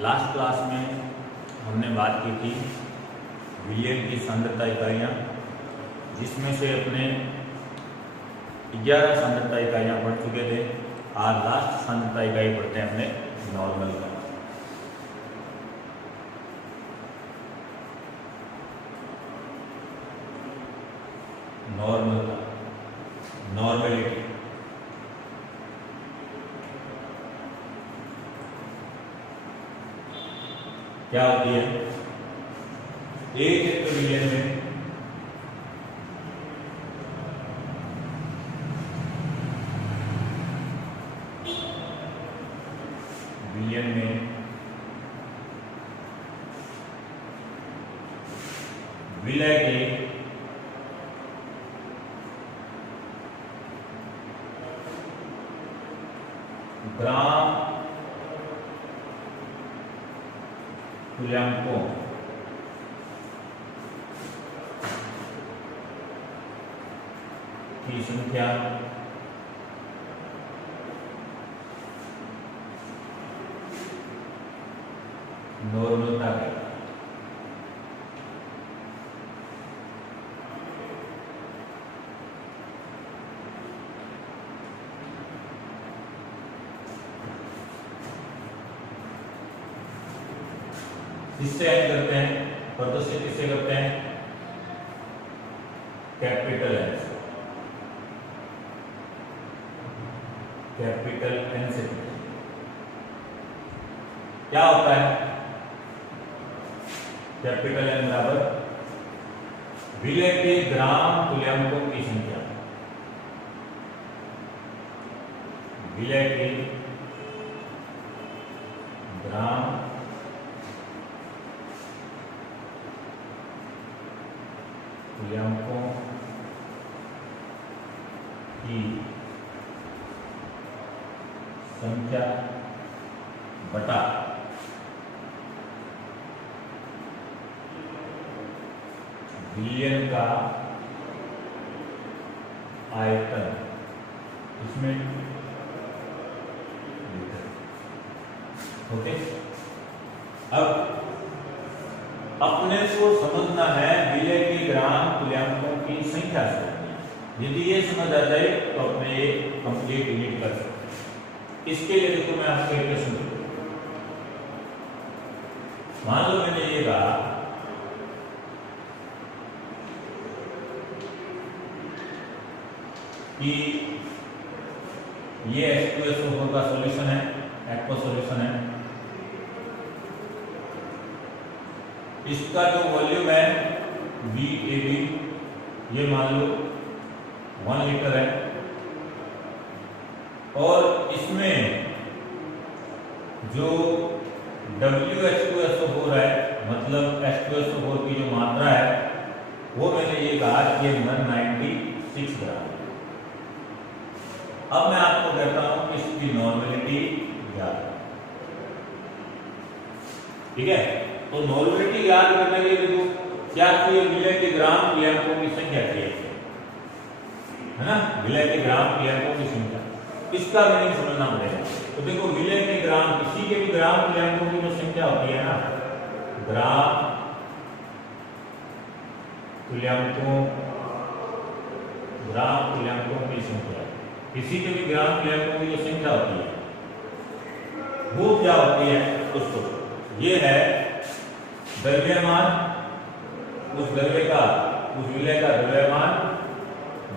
Last class में हमने बात की थी विलियन की सांद्रता इकाइयाँ, जिसमें से अपने 11 सांद्रता इकाइयाँ पढ़ चुके थे। आज लास्ट सांद्रता इकाई पढ़ते हैं अपने नॉर्मल का। नॉर्मल का नॉर्मेलिटी। क्या होती है? एक विलियन में विलय के ग्राम तुल्यांकों की संख्या नॉर्मलता है। किससे ऐड करते हैं? प्रदर्शित किससे करते हैं? कैपिटल एन से। कैपिटल एन से क्या होता है? कैपिटल एन बराबर विलय के ग्राम तुल्यांकों की संख्या। विलय के ग्राम तुल्यांकों की संख्या बटा विलियन का आयतन। इसमें ओके। अब अपने को समझना है विलय के ग्राम तुल्यांकों की संख्या से। यदि ये समझ आ जाए तो अपने ये कंप्लीट यूनिट कर सकते हैं। इसके लिए देखो मैं आपको एक प्रश्न दूं। मान लो मैंने ये कहा कि ये H2SO4 का सॉल्यूशन है, एक्वा सॉल्यूशन है। इसका जो वॉल्यूम है VAB, ये मान लो 1 लीटर है, और इसमें जो WH2SO4 है, मतलब H2SO4 की जो मात्रा है, वो मैंने ये कहा कि 196 ग्राम। अब मैं आपको कहता हूं कि इसकी नॉर्मेलिटी याद, ठीक है? तो नॉर्मेलिटी याद करने के लिए देखो क्या चाहिए? विलय के ग्राम तुल्यांकों की संख्या चाहिए, है ना? विलय के ग्राम तुल्यांकों की संख्या, इसका मीनिंग समझना पड़ेगा। तो देखो विलय के ग्राम, किसी के भी ग्राम तुल्यांकों की जो संख्या होती है ना, ग्राम तुल्यांकों की संख्या, किसी के भी ग्राम तुल्यांकों की जो संख्या होती है वो क्या होती है? उसको ये है द्रव्यमान, उस द्रव्य का, उस विलय का द्रव्यमान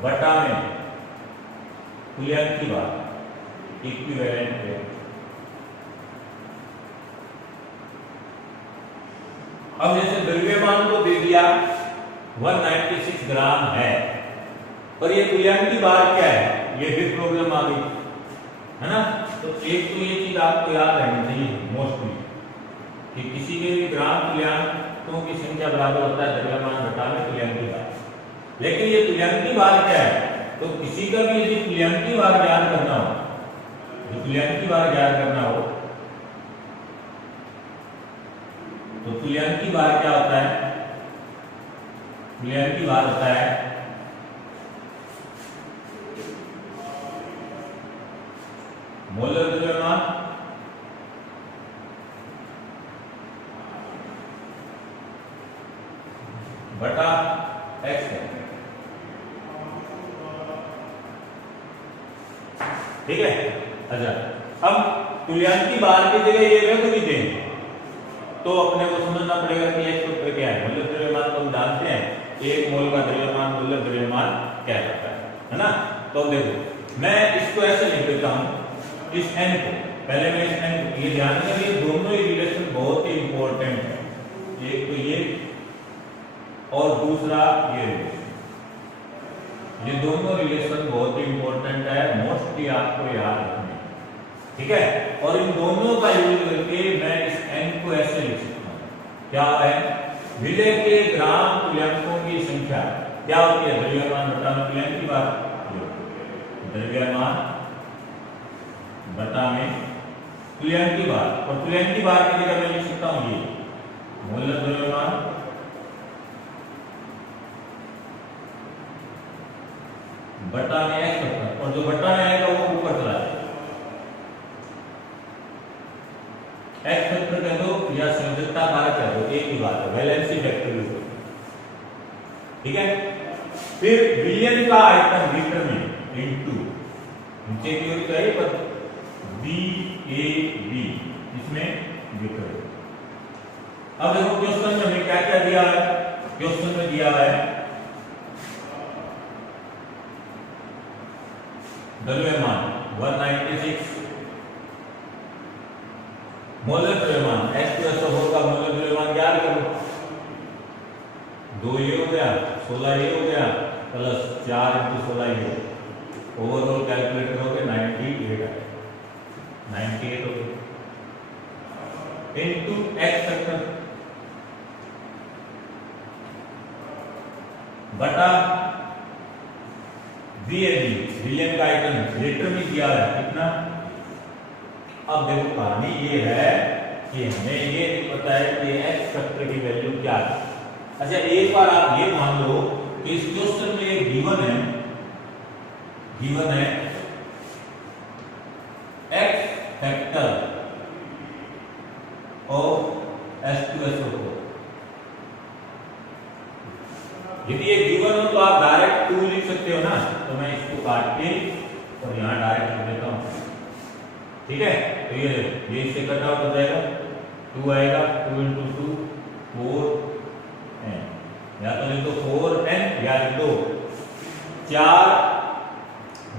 बटा में तुल्यांक की बात, इक्विवेलेंट है। अब जैसे द्रव्यमान को दे दिया 196 ग्राम है, पर ये तुल्यांक की बात क्या है? ये भी प्रॉब्लम आ गई, है ना? तो एक तो ये चीज आपको याद रहनी चाहिए मोस्टली, कि किसी के भी ग्राम तुल्यांकों की संख्या बराबर होता है द्रव्यमान बटा में तुल्यांकी भार। लेकिन ये तुल्यांकी भार क्या है? तो किसी का भी यदि तुल्यांकी भार ज्ञात करना हो, तो तुल्यांकी भार ज्ञात करना हो, तो तुल्यांकी भार क्या होता है? तुल्यांकी भार होता है मोलर द्रव्यमान बटा x है। ठीक है। अच्छा, अब तुल्यांकी बार की जगह ये रख भी दें तो अपने को समझना पड़ेगा कि x फैक्टर क्या है। मूलक द्रव्यमान तो हम जानते हैं, एक मोल का द्रव्यमान मूलक द्रव्यमान क्या करता है ना। तो देखो मैं इसको ऐसे लिख देता हूं, इस n को पहले मैं इस n को, ये ध्यान दें ये दोनों ही रिलेशन बहुत ही इंपॉर्टेंट है, एक तो ये और दूसरा ये रिलेशन, ये दोनों रिलेशन बहुत ही इंपॉर्टेंट है, मोस्टली आपको याद रखना है। ठीक है। और इन दोनों का यूज करके मैं इस n को ऐसे लिख सकता हूं, क्या है, विलय के ग्राम तुल्यांकों की संख्या क्या होती है, द्रव्यमान बटा तुल्यांकी बार, द्रव्यमान बटा में तुल्यांकी बार, और तुल्यांकी बार की जगह मैं लिख सकता हूं ये मूलक द्रव्यमान बटा में x फैक्टर, और जो बटा में आएगा वो ऊपर चला जाएगा। x फैक्टर कह दो या संयोजकता कारक कह दो, एक ही बात है, वैलेंसी फैक्टर भी होता है। ठीक है। फिर विलयन का आयतन लीटर में इनटू नीचे की ओर क्या है पर VAB, इसमें लीटर। अब देखो क्वेश्चन में हमें क्या क्या दिया है, क्वेश्चन में दिया है द्रव्यमान 196, मोलर द्रव्यमान H2SO4 का मोलर द्रव्यमान क्या करो, 2 ये हो गया, 16 ये हो गया, प्लस 4 × 16 ये, ओवरऑल कैलकुलेट करोगे 98 हो गया, इनटू x फैक्टर बटा VAB, विलयन का आयतन लीटर में दिया है कितना। अब देखो कहानी ये है कि हमें ये नहीं पता है कि x फैक्टर की वैल्यू क्या है। अच्छा, एक बार आप ये मान लो कि इस क्वेश्चन में एक गिवन है x फैक्टर ऑफ H2SO4। यदि ये गिवन हो तो आप डायरेक्ट 2 लिख सकते हो ना, तो मैं इसको काट के और यहाँ डायरेक्ट लिख देता हूँ। ठीक है। तो ये इससे कट आउट हो जाएगा, 2 आएगा, 2 × 2 4n, या तो लिख दो 4n या लिख दो 4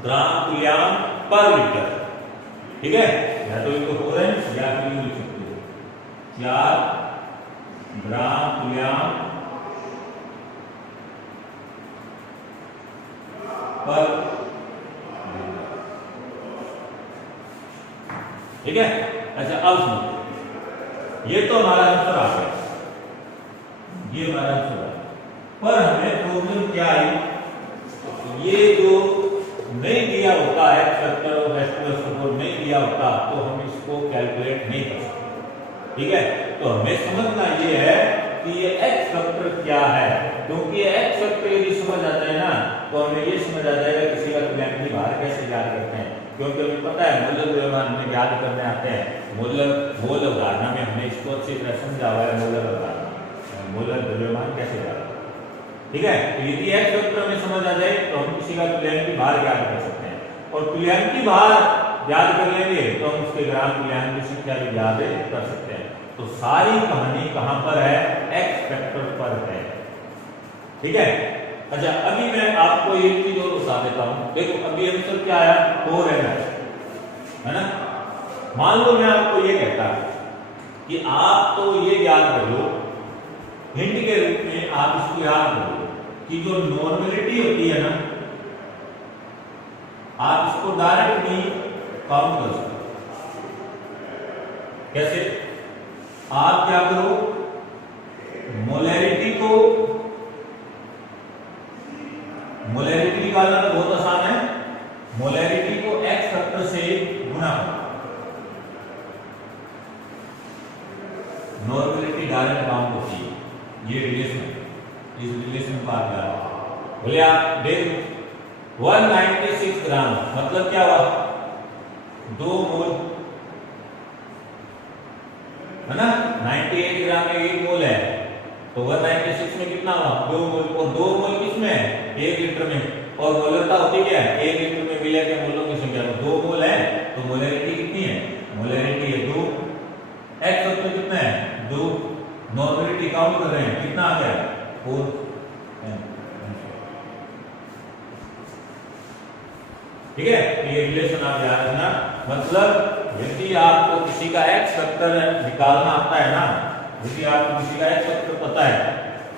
ग्राम तुल्यांक पर लीटर। ठीक है, या तो लिख दो 4n या फिर लिख सकते हो 4 ग्राम तुल्यांक पर। ठीक है। अच्छा, अब सुनो, ये तो हमारा आंसर आ गया, ये हमारा आंसर आ गया, पर हमें प्रॉब्लम क्या आई, ये जो नहीं दिया होता है फैक्टर ऑफ H2SO4 नहीं दिया होता तो हम इसको कैलकुलेट नहीं कर सकते। ठीक है। तो हमें समझना ये है कि ये x फैक्टर क्या है, क्योंकि x फैक्टर यदि समझ आता है ना तो हमें ये समझ आ जाएगा किसी का तुल्यांकी भार कैसे ज्ञात करते हैं, क्योंकि हमें पता है मूलक द्रव्यमान हमें ज्ञात करने आते हैं। मूल अवधारणा में हमने इसको अच्छी तरह समझा हुआ है, मूलक अवधारणा, मूलक द्रव्यमान कैसे ज्ञात करते हैं। ठीक है। तो यदि x फैक्टर हमें समझ आ जाए तो हम किसी का तुल्यांकी भार ज्ञात कर सकते हैं, और तुल्यांकी भार ज्ञात कर लेंगे तो हम उसके ग्राम तुल्यांक की संख्या भी ज्ञात कर सकते हैं। तो सारी कहानी कहां पर है, x फैक्टर पर है। ठीक है। अच्छा, अभी मैं आपको एक चीज और बता देता हूं। देखो अभी आंसर क्या आया, 4n है ना। मान लो मैं आपको ये कहता कि आप तो ये याद कर लो, हिंट के रूप में आप इसको याद कर लो कि जो नॉर्मलिटी होती है ना, आप इसको डायरेक्ट भी काउंट कर सकते हो। कैसे? आप क्या करो, मोलैरिटी निकालना तो बहुत आसान है, मोलैरिटी को x फैक्टर से गुना करो, नॉर्मलिटी डायरेक्ट काउंट होती है, ये रिलेशन, इस रिलेशन को आप याद बोले। आप देख 196 ग्राम मतलब क्या हुआ, 2 मोल है ना, 98 ग्राम में 1 मोल है, तो 196 में कितना हुआ 2 मोल, और 2 मोल किसमें है 1 लीटर में, और मोलरता होती क्या है 1 लीटर में मिले के मोलों की संख्या, तो 2 मोल है तो मोलरिटी कितनी है, मोलरिटी है 2, x फैक्टर कितना है 2, नॉर्मलिटी काउंट कर रहे हैं कितना आ गया 4, ठीक है। ये रिलेशन आप याद रखना, मतलब यदि आपको किसी का x फैक्टर निकालना आता है ना, यदि आपको किसी का x फैक्टर पता है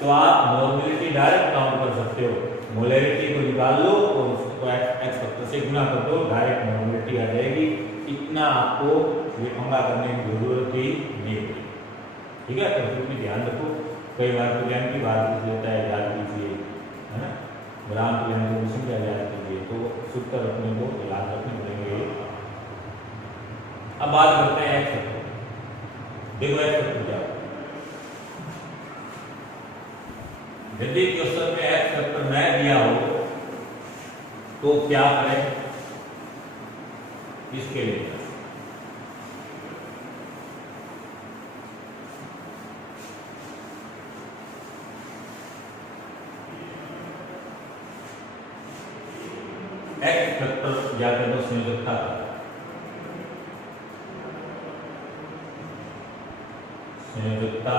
तो आप नॉर्मलिटी डायरेक्ट काउंट कर सकते हो, मोलरिटी को निकाल लो और उसको x फैक्टर से गुना कर दो, डायरेक्ट नॉर्मलिटी आ जाएगी। इतना आपको ये पंगा करने की जरूरत ही नहीं है, ठीक है। तो फिर भी ध्यान रखो, कई बार तुल्यांक की बात पूछ लेता है, याद कीजिए, है ना, ग्राम तुल्यांक को समझा याद कीजिए, तो सूत्र अपने को याद रखने पड़ेंगे। अब बात करते हैं x फैक्टर, देखो x फैक्टर क्या, यदि क्वेश्चन में x फैक्टर न दिया हो तो क्या करें, इसके लिए x फैक्टर या कह दो संयोजकता, संयोजकता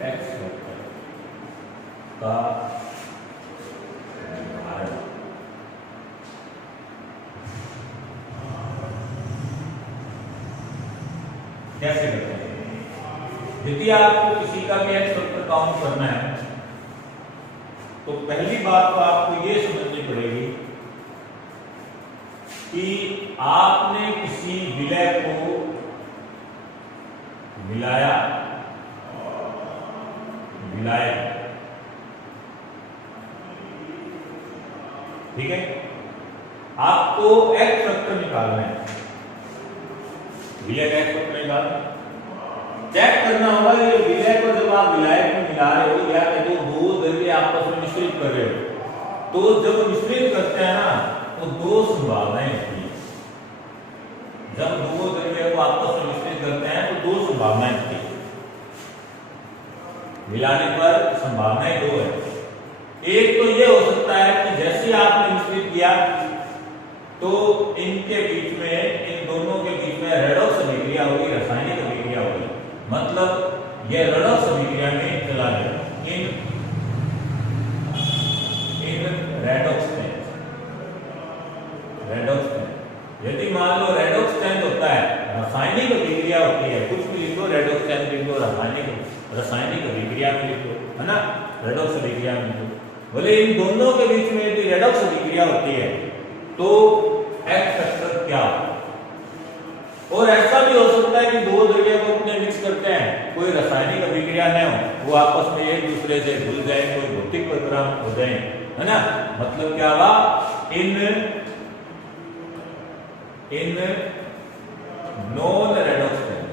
x फैक्टर का निर्धारण, कैसे करते हैं। यदि आपको किसी का भी x फैक्टर काउंट करना है तो पहली बात तो आपको ये समझनी पड़ेगी कि आपने किसी विलय को मिलाया, ठीक है। आपको x फैक्टर निकालना है, विलय का x फैक्टर निकालना, चेक करना होगा ये विलय को जब आप विलायक में मिला रहे हो या तो दो द्रव्य आपस में मिश्रित कर रहे हो, तो जब मिश्रित करते हैं ना तो दो संभावनाएं होती है। जब दो द्रव्य को आपस में मिश्रित करते हैं तो दो संभावनाएं होती है, मिलाने पर संभावनाएं दो है। एक तो ये हो सकता है कि जैसे आपने मिश्रित किया तो इनके बीच में, इन दोनों के बीच में रेडॉक्स अभिक्रिया होगी, रासायनिक अभिक्रिया होगी, मतलब यह रेडॉक्स अभिक्रिया में चला गया इन रेडॉक्स टेंस। यदि मान लो रेडॉक्स टेंस होता है, रासायनिक अभिक्रिया होती है, कुछ भी लिखो रेडॉक्स टेंस लिखो, रासायनिक अभिक्रिया में लिखो, है ना, रेडॉक्स अभिक्रिया में लिखो। बोले इन दोनों के बीच में यदि रेडॉक्स अभिक्रिया होती है तो x फैक्टर क्या हो। और ऐसा भी हो सकता है कि दो द्रव्य को अपने मिक्स करते हैं, कोई रासायनिक अभिक्रिया न हो, वो आपस में एक दूसरे से घुल जाए, कोई भौतिक प्रक्रिया हो जाए, है ना। मतलब क्या हुआ, इन नॉन रेडॉक्स टेंस।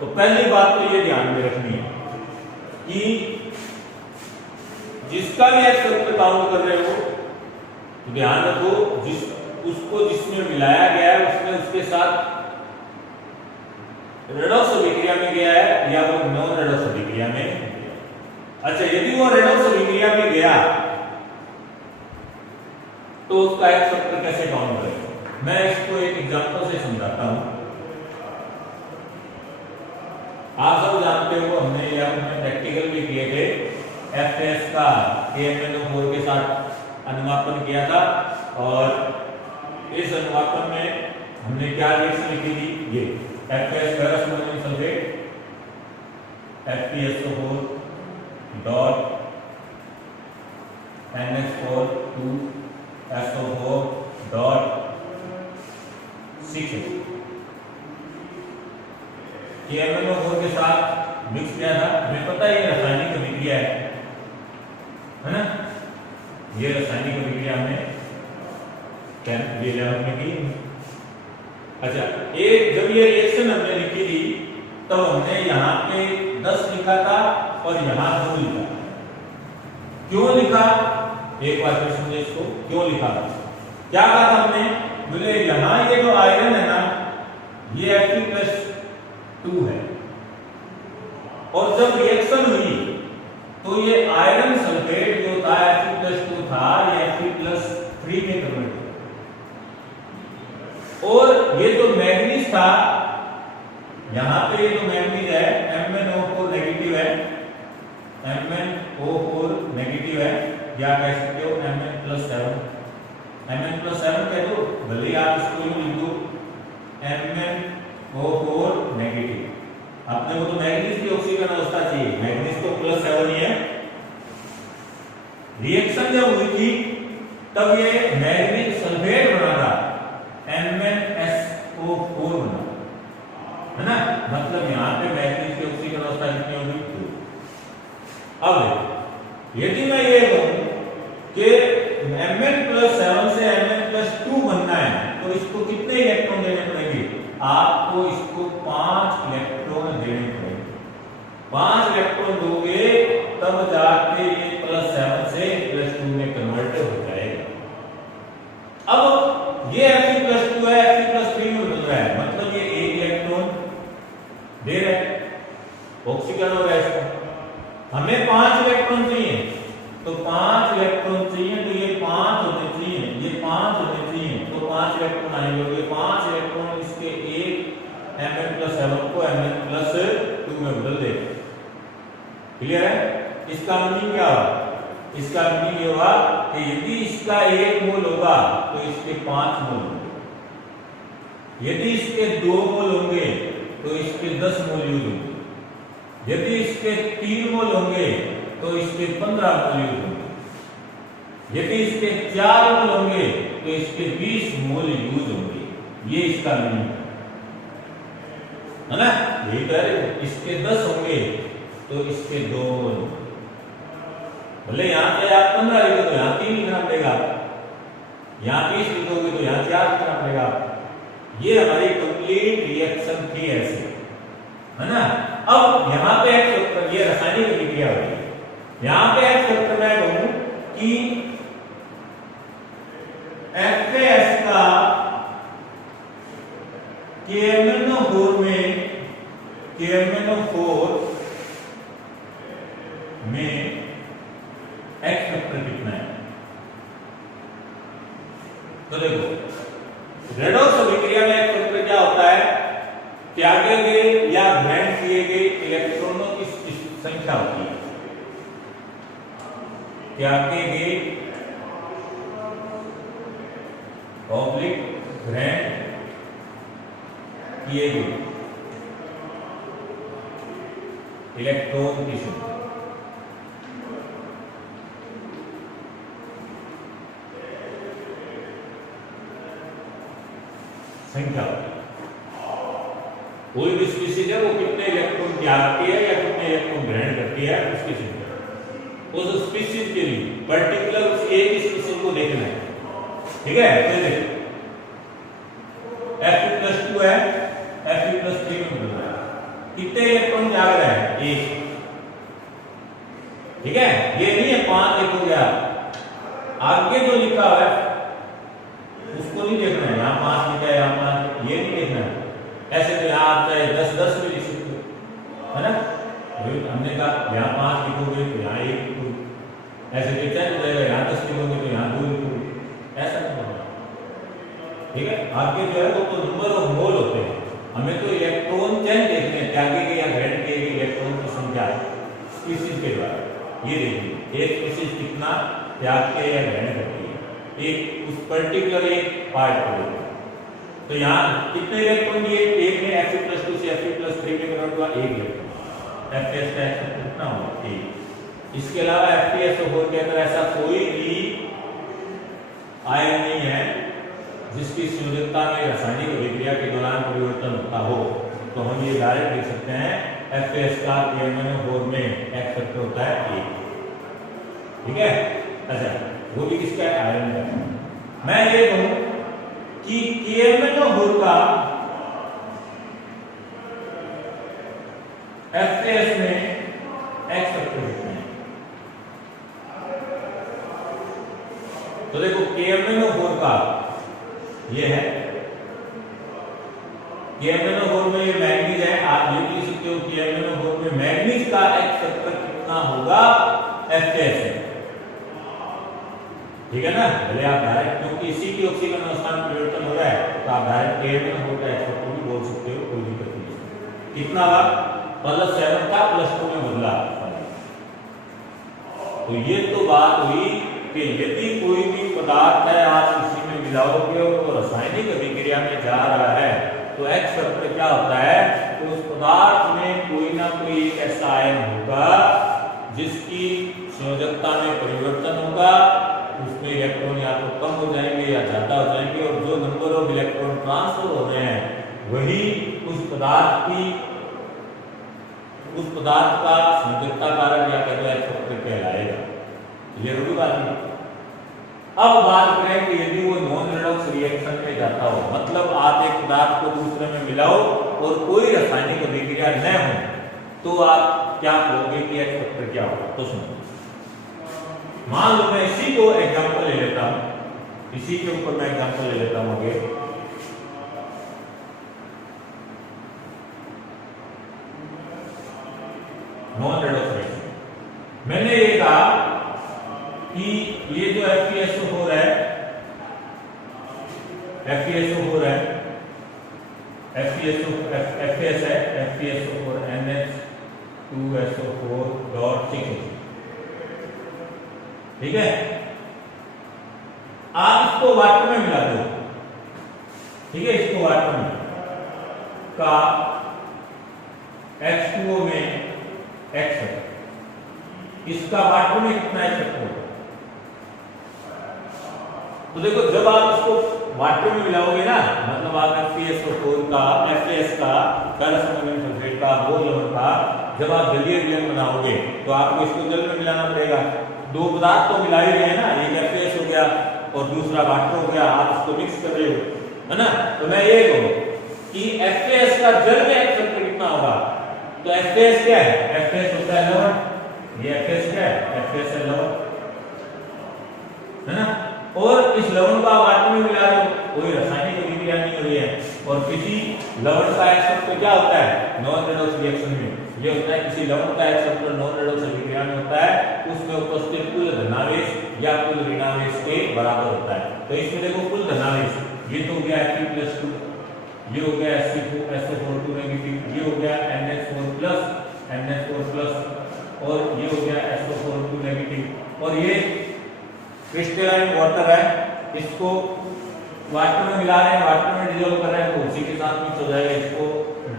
तो पहली बात तो ये ध्यान में रखनी है कि जिसका भी x फैक्टर काउंट कर रहे हो तो ध्यान रखो उसको जिसमें मिलाया गया है उसमें उसके साथ रेडॉक्स अभिक्रिया में गया है या वो नॉन रेडॉक्स अभिक्रिया में। अच्छा, यदि वो रेडॉक्स अभिक्रिया में गया तो उसका x फैक्टर कैसे काउंट करें, मैं इसको एक एग्जांपल से समझाता हूं। आप सब जानते हो, हमने प्रैक्टिकल भी किए थे, FS का KMnO4 के साथ अनुमापन किया था, और इस अनुमापन में हमने क्या रिएक्शन लिखी थी, ये FS ferrous ammonium sulphate FeSO4 dot NH4 2 SO4 dot 6 KMnO4 के साथ मिक्स किया था। हमें पता है ये रासायनिक अभिक्रिया है ना, ये रासायनिक अभिक्रिया हमने ये लेवल में की। अच्छा, एक जब ये रिएक्शन हमने लिखी थी तब हमने यहाँ पे 10 लिखा था और यहाँ 2 लिखा था। क्यों लिखा, एक बार फिर समझे इसको, क्यों लिखा। क्या कहा था हमने, बोले यहां ये जो आयरन है ना, ये Fe+2 है, और जब रिएक्शन हुई तो ये आयरन सल्फेट जो था Fe+2 था, ये Fe+3 में कन्वर्ट हुआ। और ये जो मैग्नीज था, यहां पे ये जो मैग्नीज है MnO4 नेगेटिव है, MnO4 नेगेटिव है, या कह सकते हो Mn+7, Mn+7 कह दो, भले आप इसको लिख दो MnO4 नेगेटिव। अपने को तो मैग्नीज की ऑक्सीजन अवस्था चाहिए, मैग्नीज तो +7 ही है। रिएक्शन जब हुई थी तब ये मैग्नीज सल्फेट बना था, MnSO4 बना, है ना, मतलब यहां पे मैग्नीज की ऑक्सीजन अवस्था कितनी होगी, 2। अब यदि मैं ये कहूं कि Mn+7 से Mn+2 बनना है तो इसको कितने इलेक्ट्रॉन देने पड़ेंगे, आपको इसको 5 इलेक्ट्रॉन देने पड़ेंगे। 5 इलेक्ट्रॉन दोगे तब जाके ये +7 से +2 में कन्वर्ट हो जाएगा। अब ये Fe+2 है, Fe+3 में बदल रहा है, मतलब ये 1 इलेक्ट्रॉन दे रहा है, ऑक्सीजन हो रहा है इसका। हमें 5 इलेक्ट्रॉन चाहिए, तो 5 इलेक्ट्रॉन चाहिए, तो ये 5 होने चाहिए, ये 5 होने चाहिए, तो 5 इलेक्ट्रॉन आएंगे, ये 5 इलेक्ट्रॉन इसके एक Mn+7 को Mn+2 में बदल देगा। क्लियर है। इसका मीनिंग क्या होगा, इसका मीनिंग ये होगा कि यदि इसका 1 मोल होगा तो इसके 5 मोल होंगे, यदि इसके 2 मोल होंगे तो इसके 10 मोल यूज होंगे, यदि इसके 3 मोल होंगे तो इसके 15 मोल यूज होंगे, यदि इसके 4 मोल होंगे तो इसके 20 मोल यूज होंगे। ये इसका मीनिंग है ना, यही कह रहे हैं। इसके 10 होंगे तो इसके 2 मोल, भले यहां पे आप 15 लिखो तो यहां 3 लिखना पड़ेगा, यहां 20 लिखोगे तो यहां 4 लिखना पड़ेगा। ये हमारी कंप्लीट रिएक्शन थी ऐसे, है ना। अब यहां पे एक सूत्र, ये रासायनिक अभिक्रिया होगी, यहां पे एक सूत्र मैं कहूं कि FAS का KMnO4 में एक्स फैक्टर कितना है, तो देखो रेडॉक्स अभिक्रिया में एक्स फैक्टर क्या होता है, त्यागे गए या ग्रहण किए गए इलेक्ट्रॉनों की संख्या होती है, त्यागे गए ऑब्लिक ग्रहण किए गए इलेक्ट्रॉन की संख्या। कोई भी स्पीशीज है वो कितने इलेक्ट्रॉन त्यागती है या कितने इलेक्ट्रॉन ग्रहण करती है, उसकी संख्या। उस स्पीशीज के लिए पर्टिकुलर उस एक स्पीशीज को देखना है, ठीक है। तो देखो Fe+2 है, Fe+3 में बदल रहा है, कितने इलेक्ट्रॉन त्याग रहा है, 1, ठीक है। ये नहीं है 5 देखोगे आप, आगे जो लिखा हुआ है उसको नहीं देखना है, यहाँ 5 लिखा है, यहाँ 5, ये नहीं देखना है। ऐसे तो यहाँ आप चाहे 10 भी लिख सकते हो, है ना। हमने कहा यहाँ 5 लिखोगे तो यहाँ 1 लिखोगे, ऐसे चेंज हो जाएगा, यहाँ 10 लिखोगे तो यहाँ 2 लिखोगे, ऐसा नहीं होगा, ठीक है। आपके जो है वो तो नंबर ऑफ मोल होते हैं, हमें तो इलेक्ट्रॉन चेंज देखने हैं, त्यागे गए या ग्रहण किए गए इलेक्ट्रॉन की संख्या स्पीशीज के द्वारा। ये देखिए एक स्पीशीज कितना त्याग के या ग्रहण करती है, एक उस पर्टिकुलर एक पार्ट को। तो यहाँ कितने इलेक्ट्रॉन दिए, एक में Fe+2 से Fe+3 में कन्वर्ट हुआ 1 इलेक्ट्रॉन, FAS का एक्सेप्टर कितना हुआ, 1। इसके अलावा FeSO4 के अंदर ऐसा कोई भी आयन नहीं है जिसकी संयोजकता में रासायनिक अभिक्रिया के दौरान परिवर्तन होता हो, तो हम ये डायरेक्ट लिख सकते हैं FAS का KMnO4 में एक्स फैक्टर होता है 1, ठीक है। अच्छा, वो भी किसका है, आयरन का। मैं ये कहूं कि KMnO4 का FAS में एक्स फैक्टर कितना है, तो देखो KMnO4 का ये है, KMnO4 में ये मैग्नीज है, आप ये लिख सकते हो KMnO4 में मैग्नीज का H फैक्टर कितना होगा, FKS है, ठीक है ना। भले आप डायरेक्ट, क्योंकि इसी की ऑक्सीजन अवस्था में परिवर्तन हो रहा है, तो आप डायरेक्ट KMnO4 का H फैक्टर भी बोल सकते हो, कोई दिक्कत नहीं है। कितना हुआ, +7 का +2 में बदला। तो ये तो बात हुई कि यदि कोई भी पदार्थ है आप इसी में मिलाओगे और रासायनिक अभिक्रिया में जा रहा है तो H फैक्टर क्या होता है, तो उस पदार्थ में कोई ना कोई एक ऐसा आयन होगा जिसकी संयोजकता में परिवर्तन होगा, उसमें इलेक्ट्रॉन या तो कम हो जाएंगे या ज्यादा हो जाएंगे, और जो नंबर ऑफ इलेक्ट्रॉन ट्रांसफर हो रहे हैं वही उस पदार्थ का संयोजकता कारक या कहते हैं H फैक्टर कहलाएगा। जरूरी बात नहीं। अब बात करें कि यदि वो नॉन रेडॉक्स रिएक्शन में जाता हो, मतलब आप एक पदार्थ को दूसरे में मिलाओ और कोई रासायनिक अभिक्रिया न हो, तो आप क्या कहोगे कि H फैक्टर क्या होगा। तो सुनो, मान लो मैं इसी को एग्जांपल ले लेता हूं, इसी के ऊपर मैं एग्जांपल ले लेता हूं आगे। नॉन रेडॉक्स रिएक्शन मैंने ये कहा कि ये जो FeSO4 है, FeSO4 है, FeS है, FeSO4 NH2SO4.6, ठीक है। आप इसको वाटर में मिला दो, ठीक है, इसको वाटर में का H2O में X है, इसका वाटर में कितना H होगा। तो देखो जब आप इसको वाटर में मिलाओगे ना, मतलब आप FeSO4 का, FeS का, ferrous मैग्नीशियम सल्फेट का, बोर लवण का जब आप जलीय विलयन बनाओगे तो आपको इसको जल में मिलाना पड़ेगा। दो पदार्थ तो मिला ही रहे हैं ना, एक FeS हो गया और दूसरा वाटर हो गया, आप इसको मिक्स कर रहे हो, है ना। तो मैं ये कहूं कि FeS का जल में H फैक्टर कितना होगा, तो FeS क्या है, FeS होता है लवण, ये FeS क्या है, FeS है लवण, है ना। और इस लवण का वाटर में मिला रहे हो, कोई रासायनिक अभिक्रिया नहीं हो रही है, और किसी लवण का H फैक्टर क्या होता है नॉन रेडॉक्स रिएक्शन में, ये होता है किसी लवण का H फैक्टर नॉन रेडॉक्स अभिक्रिया में होता है, उसमें उपस्थित कुल धनावेश या कुल ऋणावेश के बराबर होता है। तो इसमें देखो कुल धनावेश, ये तो हो गया Fe+2, ये हो गया SO4 नेगेटिव, ये हो गया NH4+, और ये हो गया SO4 नेगेटिव, और ये क्रिस्टलाइन वाटर है, इसको वाटर में मिला रहे हैं, वाटर में डिसॉल्व कर रहे हैं, तो उसी के साथ मिक्स हो जाएगा, इसको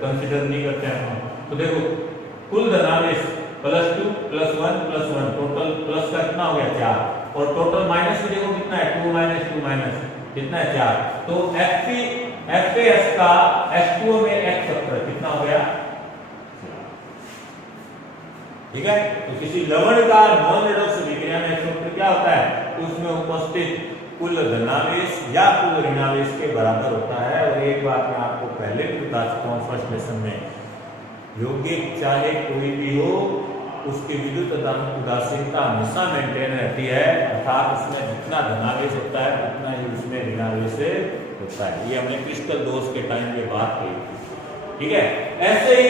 कंसीडर नहीं करते हैं हम। तो देखो कुल धनावेश +2 +1 +1, टोटल प्लस का कितना हो गया 4, और टोटल माइनस भी देखो कितना है 2 - 2 माइनस कितना है 4। तो FeS का H2O में X फैक्टर कितना हो गया, ठीक है। तो किसी लवण का नॉन रेडॉक्स अभिक्रिया में H फैक्टर क्या होता है, उसमें उपस्थित कुल धनावेश या कुल ऋणावेश के बराबर होता है। और एक बात मैं आपको पहले भी बता चुका हूं फर्स्ट लेसन में, यौगिक चाहे कोई भी हो उसकी विद्युत उदासीनता हमेशा मेंटेन रहती है, अर्थात उसमें जितना धनावेश होता है उतना ही उसमें ऋणावेश होता है। ये हमने क्रिस्टल दोष के टाइम पे बात की, ठीक है। ऐसे ही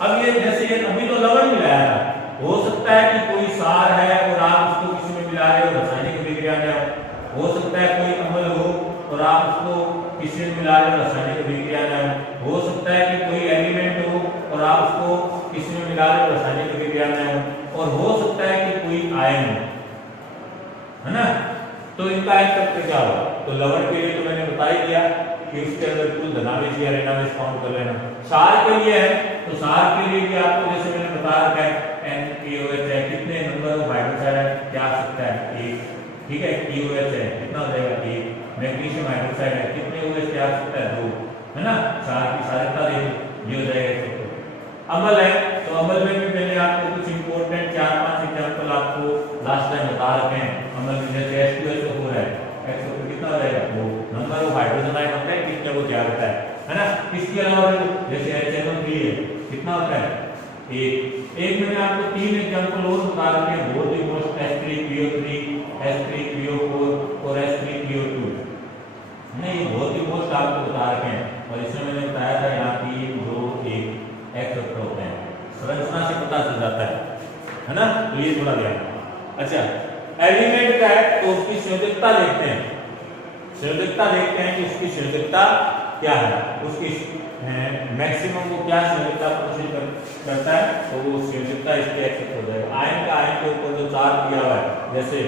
अब ये जैसे ये अभी तो लवण मिलाया था, हो सकता है कि कोई सार है और आप उसको किसी में मिला रहे हो, रासायनिक अभिक्रिया में हो सकता है कोई अम्ल हो और आप उसको किसी में मिला रहे हो, रासायनिक अभिक्रिया में हो सकता है कि कोई एलिमेंट हो और आप उसको किसी में मिला रहे हो, रासायनिक अभिक्रिया में और हो सकता है कि कोई आयन हो, है ना। तो इनका H फैक्टर क्या होगा, तो लवण के लिए तो मैंने बता ही दिया कि उसके अंदर कुल धनावेश या ऋणावेश काउंट कर लेना। सार के लिए है तो सार के लिए भी आपको जैसे मैंने बता रखा है NaOH है, कितने नंबर ऑफ हाइड्रोक्साइड है क्या आ सकता है 1, ठीक है। KOH है कितना हो जाएगा 1, मैग्नीशियम हाइड्रोक्साइड है कितने OH क्या आ सकता है 2, है ना। सार की सारता देखो ये हो जाएगा। अम्ल है तो अम्ल में भी मैंने आपको कुछ इंपॉर्टेंट 4-5 एग्जांपल आपको लास्ट टाइम बता रखे हैं। अम्ल में जैसे H2SO4 है, X कितना हो जाएगा 2, नंबर ऑफ हाइड्रोजन आयन होता है कितने वो क्या होता है ना। इसके अलावा जैसे HNO3 है कितना होता है 1। मैंने आपको 3 एग्जांपल और बता रखे हैं, बहुत ही मोस्ट H3PO3, H3PO4 और संरचना से पता चल जाता है ना, तो ये थोड़ा ध्यान। अच्छा, एलिमेंट का है तो उसकी संयोजकता देखते हैं, संयोजकता देखते हैं कि उसकी संयोजकता क्या है, उसकी मैक्सिमम वो क्या संयोजकता प्रदर्शित करता है, तो वो संयोजकता इसके एक्सेप्ट हो जाएगा। आयन का आयन के ऊपर जो चार्ज दिया हुआ है, जैसे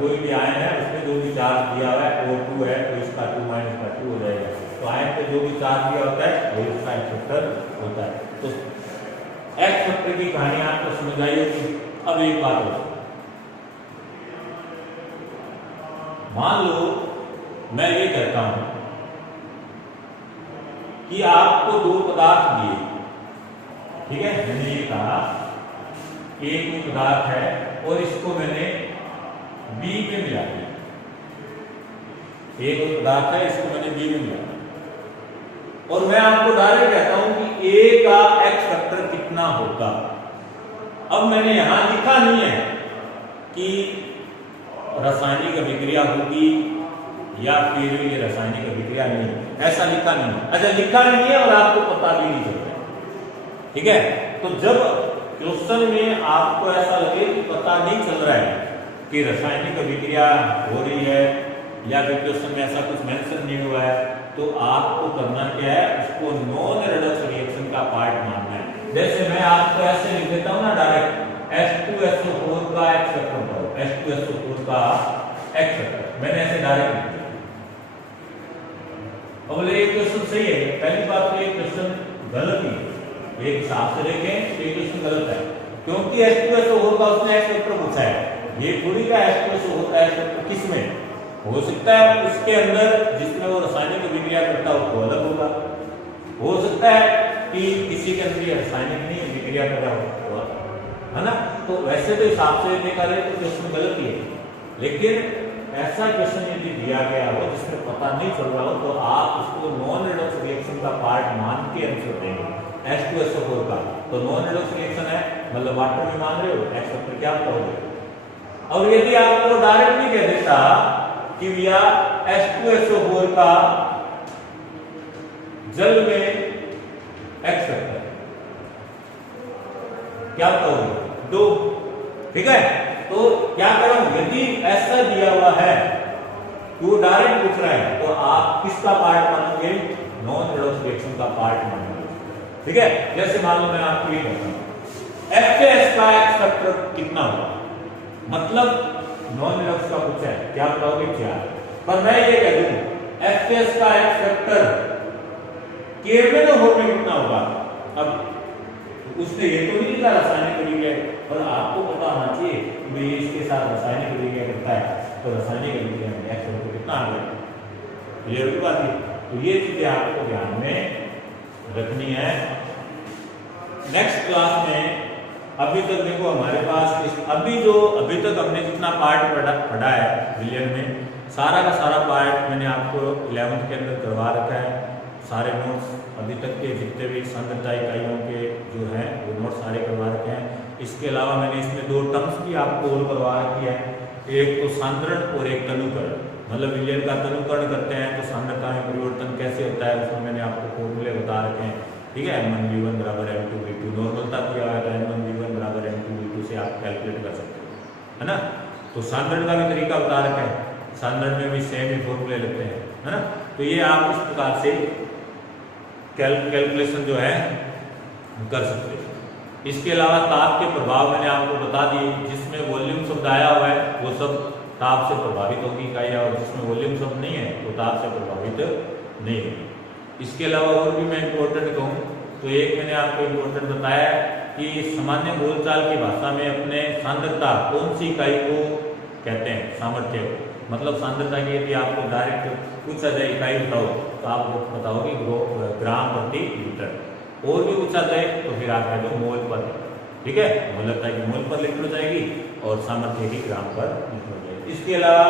कोई भी आयन है उसमें जो भी चार्ज दिया हुआ है वो 2 है, तो इसका 2 माइनस का 2 हो जाएगा। तो आयन पे जो भी चार्ज दिया होता है वो इसका एक्सेप्टर होता है। तो एक्सेप्टर की कहानी आपको समझ आई होगी। अब एक बात हो, मान लो मैं ये कहता हूं कि आपको 2 पदार्थ दिए, ठीक है, मैंने ये कहा एक कोई पदार्थ है और इसको मैंने बी पे मिला दिया, एक कोई पदार्थ है इसको मैंने बी में मिला दिया, और मैं आपको डायरेक्ट कहता हूं कि ए का एक्स फैक्टर कितना होगा। अब मैंने यहां लिखा नहीं है कि रासायनिक अभिक्रिया होगी या फिर ये रासायनिक अभिक्रिया नहीं, ऐसा लिखा नहीं है। अच्छा, लिखा नहीं है और आपको पता भी नहीं चलता, ठीक है। तो जब क्वेश्चन में आपको ऐसा लगे कि पता नहीं चल रहा है कि रासायनिक अभिक्रिया हो रही है या फिर क्वेश्चन में ऐसा कुछ मेंशन नहीं हुआ है, तो आपको करना क्या है, उसको नॉन रेडक्स रिएक्शन का पार्ट मानना है। जैसे मैं आपको ऐसे लिख देता हूं ना डायरेक्ट, H2SO4 का एक्स फैक्टर बताओ, H2SO4 का एक्स फैक्टर, मैंने ऐसे डायरेक्ट लिख दिया। अब बोले ये क्वेश्चन सही है, पहली बात तो ये क्वेश्चन गलत ही है, एक हिसाब से देखें तो ये क्वेश्चन गलत है, क्योंकि H2SO4 का उसने एक्स फैक्टर पूछा है, ये थोड़ी का H2SO4 का एक्स फैक्टर किसमें हो सकता है, उसके अंदर जिसमें वो रासायनिक अभिक्रिया करता है वो अलग होगा, हो सकता है कि किसी के अंदर रासायनिक नहीं अभिक्रिया कर रहा हो, है ना। तो वैसे तो हिसाब से देखा जाए तो क्वेश्चन गलत ही है, लेकिन ऐसा क्वेश्चन यदि दिया गया हो जिसमें पता नहीं चल रहा हो, तो आप उसको नॉन रेडक्स रिएक्शन का पार्ट मान के आंसर देंगे। H2SO4 का तो नॉन रेडक्स रिएक्शन है, मतलब वाटर में मान रहे हो, एक्स फैक्टर क्या होगा। और यदि आपको डायरेक्ट नहीं कह देता कि भैया H2SO4 का जल में एक्स फैक्टर क्या कहोगे, 2, ठीक है। तो क्या करो, यदि ऐसा दिया हुआ है तो डायरेक्ट पूछ रहा है, तो आप किसका पार्ट मानोगे, नॉन रेडक्स रिएक्शन का पार्ट मानोगे, ठीक है। जैसे मान लो मैं आपको ये कहता हूं FAS का एक्स फैक्टर कितना होगा, मतलब नॉन रेडक्स का पूछा है, क्या बताओगे 4, पर मैं ये कह दूं FAS का एक्स फैक्टर KMnO4 में कितना होगा। अब उसने ये तो नहीं लिखा रासायनिक अभिक्रिया, पर आपको पता होना चाहिए कि इसके साथ रासायनिक अभिक्रिया करता है, तो रासायनिक अभिक्रिया में एक्स फैक्टर कितना आ गया, क्लियर बात है। तो ये चीजें आपको ध्यान में रखनी है। नेक्स्ट क्लास में अभी तक देखो हमारे पास अभी तक हमने जितना पार्ट पढ़ा है विलियन में, सारा का सारा पार्ट मैंने आपको 11th के अंदर करवा रखा है, सारे नोट्स अभी तक के जितने भी सांद्रता इकाइयों के जो हैं वो नोट्स सारे करवा रखे हैं। इसके अलावा मैंने इसमें 2 टर्म्स भी आपको और करवा रखी है, एक तो सांद्रण और एक तनुकरण, मतलब विलियन का तनुकरण करते हैं तो सांद्रता में परिवर्तन कैसे होता है, उसमें मैंने आपको फॉर्मूले बता रखे हैं, ठीक है। M1V1 बराबर M2V2, नॉर्मलता किया हुआ है तो M1V1 बराबर M2V2 से आप कैलकुलेट कर सकते हो, है ना। तो सांद्रण का भी तरीका बता रखा है, सांद्रण में भी सेम ही फॉर्मूले लगते हैं, है ना। तो ये आप इस प्रकार से कैलकुलेशन जो है कर सकते हैं। इसके अलावा ताप के प्रभाव मैंने आपको बता दिए, जिसमें वॉल्यूम शब्द आया हुआ है वो सब ताप से प्रभावित होगी इकाई, और जिसमें वॉल्यूम शब्द नहीं है वो ताप से प्रभावित नहीं होगी। इसके अलावा और भी मैं इंपॉर्टेंट कहूँ तो एक मैंने आपको इंपॉर्टेंट बताया कि सामान्य बोलचाल की भाषा में अपने सांद्रता कौन सी इकाई को कहते हैं, सामर्थ्य, मतलब सांद्रता की यदि आपको डायरेक्ट पूछा जाए इकाई बताओ तो आप बताओगे ग्राम प्रति लीटर, और भी पूछा जाए तो फिर आप कह दो मोल पर, ठीक है। मूलता की मोल पर लिखी हो जाएगी और सामर्थ्य की ग्राम पर लिखी हो जाएगी। इसके अलावा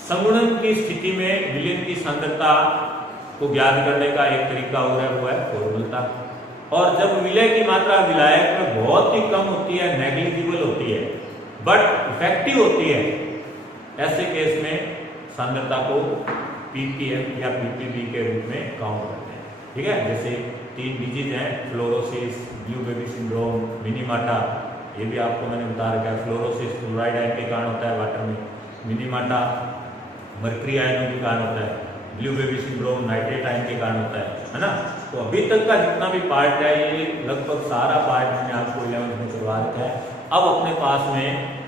संगुणन की स्थिति में विलयन की सांद्रता को ज्ञात करने का एक तरीका और है, वो है फॉर्मूलता। और जब विलय की मात्रा विलायक में बहुत ही कम होती है, नेग्लिजिबल होती है, बट इफेक्टिव होती है, ऐसे केस में सांद्रता को ppm या ppb के रूप में काउंट करते हैं, ठीक है। जैसे 3 डिजिट हैं, फ्लोरोसिस, ब्लू बेबी सिंड्रोम, मिनीमाटा, ये भी आपको मैंने बता रखा है। फ्लोरोसिस क्लोराइड आयन के कारण होता है वाटर में, मिनीमाटा मर्करी आयनों के कारण होता है, blue baby syndrome nitrate ion के कारण होता है ना। तो अभी तक का जितना भी पार्ट है ये लगभग सारा पार्ट मैंने आपको 11th में करवा रखा है। अब अपने पास में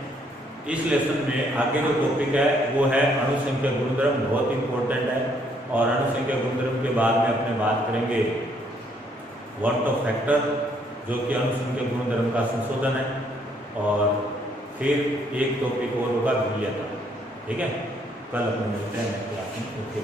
इस लेसन में आगे जो टॉपिक है वो है अणुसंख्या गुणधर्म, बहुत इंपॉर्टेंट है। और अणुसंख्या गुणधर्म के बाद में अपने बात करेंगे वॉट ऑफ फैक्टर, जो कि अणुसंख्या गुणधर्म का संशोधन है। और फिर एक टॉपिक और होगा ध्रुवीयता। ठीक है, कल अपन मिलते हैं नेक्स्ट क्लास में। ओके।